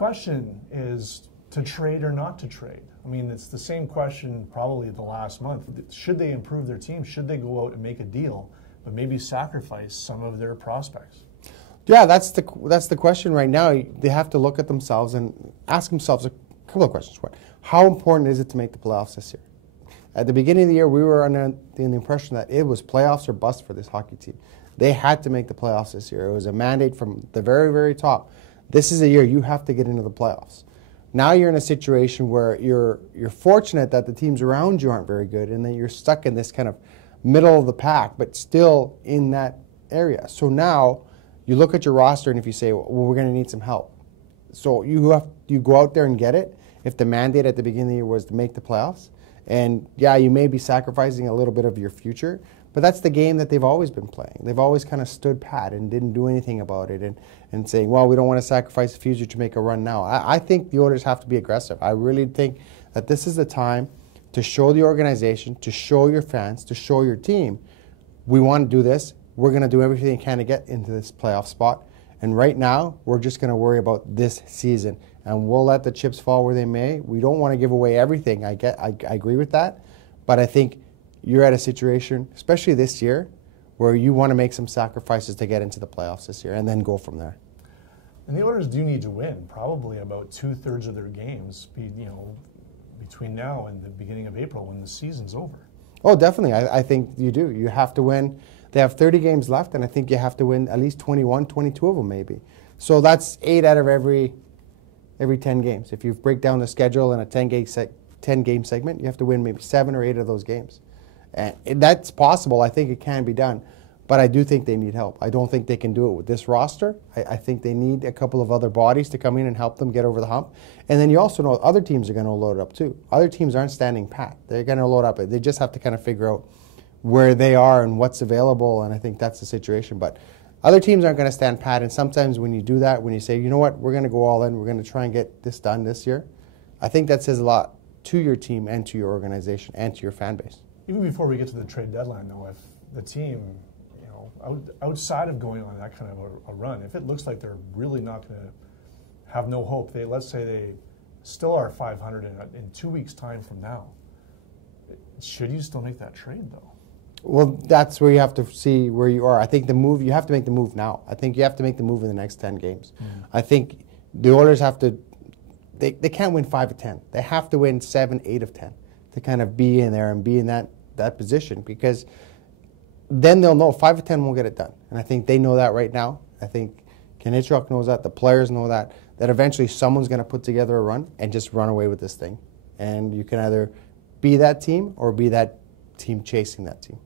question is to trade or not to trade. I mean, it's the same question probably the last month. Should they improve their team? Should they go out and make a deal, but maybe sacrifice some of their prospects? Yeah, that's the question right now. They have to look at themselves and ask themselves a couple of questions. One, how important is it to make the playoffs this year? At the beginning of the year, we were under the impression that it was playoffs or bust for this hockey team. They had to make the playoffs this year. It was a mandate from the very, very top. This is a year you have to get into the playoffs. Now you're in a situation where you're fortunate that the teams around you aren't very good and that you're stuck in this kind of middle of the pack, but still in that area. So now you look at your roster and if you say, well, we're going to need some help. So you go out there and get it if the mandate at the beginning of the year was to make the playoffs. And yeah, you may be sacrificing a little bit of your future, but that's the game that they've always been playing. They've always kind of stood pat and didn't do anything about it and saying, well, we don't want to sacrifice the future to make a run now. I think the Oilers have to be aggressive. I really think that this is the time to show the organization, to show your fans, to show your team, we want to do this. We're going to do everything we can to get into this playoff spot. And right now, we're just going to worry about this season. And we'll let the chips fall where they may. We don't want to give away everything. I agree with that. But I think you're at a situation, especially this year, where you want to make some sacrifices to get into the playoffs this year and then go from there. And the Oilers do need to win probably about 2/3 of their games, between now and the beginning of April when the season's over. Oh, definitely. I think you do. You have to win. They have 30 games left, and I think you have to win at least 21, 22 of them maybe. So that's 8 out of every 10 games. If you break down the schedule in a 10-game segment, you have to win maybe 7 or 8 of those games. And that's possible. I think it can be done. But I do think they need help. I don't think they can do it with this roster. I think they need a couple of other bodies to come in and help them get over the hump. And then you also know other teams are going to load up too. Other teams aren't standing pat. They're going to load up. They just have to kind of figure out where they are and what's available, and I think that's the situation. But other teams aren't going to stand pat, and sometimes when you do that, when you say, you know what, we're going to go all in, we're going to try and get this done this year, I think that says a lot to your team and to your organization and to your fan base. Even before we get to the trade deadline, though, if the team, outside of going on that kind of a run, if it looks like they're really not going to have no hope, let's say they still are 500 in 2 weeks' time from now, should you still make that trade, though? Well, that's where you have to see where you are. I think you have to make the move now. I think you have to make the move in the next 10 games. Mm-hmm. I think the Oilers have to, they can't win 5 of 10. They have to win 7, 8 of 10 to kind of be in there and be in that position, because then they'll know 5 of 10 won't get it done. And I think they know that right now. I think Kanichuk knows that. The players know that eventually someone's going to put together a run and just run away with this thing. And you can either be that team or be that team chasing that team.